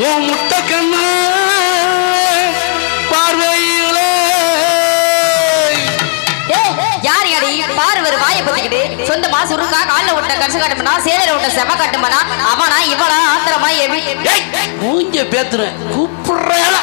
உன் முட்டை கண்ணு பார்வையிலே. பார்வர் வாயை பத்திக்கிட்டு. சொந்தமா சுருக்கா கால்ல விட்ட கரிசு காட்டுமனா சேலையில விட்ட செம காட்டுமனா அவனா இவனா ஆத்திரமா எவி மூஞ்ச பேத்துறேன். கூப்பிடுறேன்.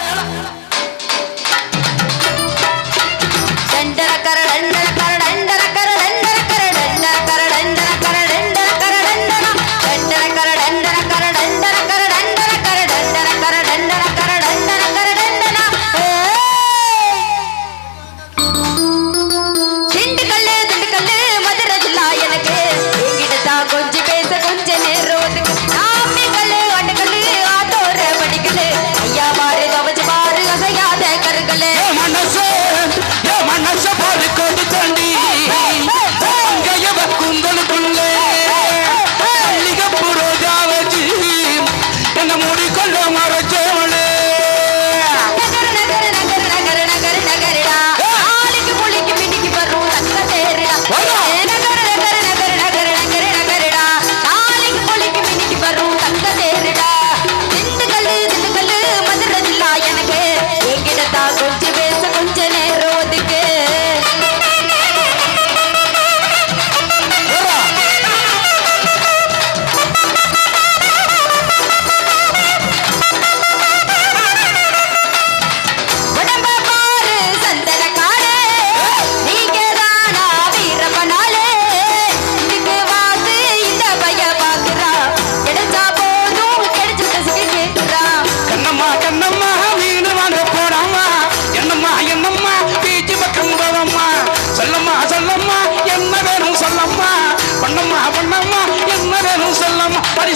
Party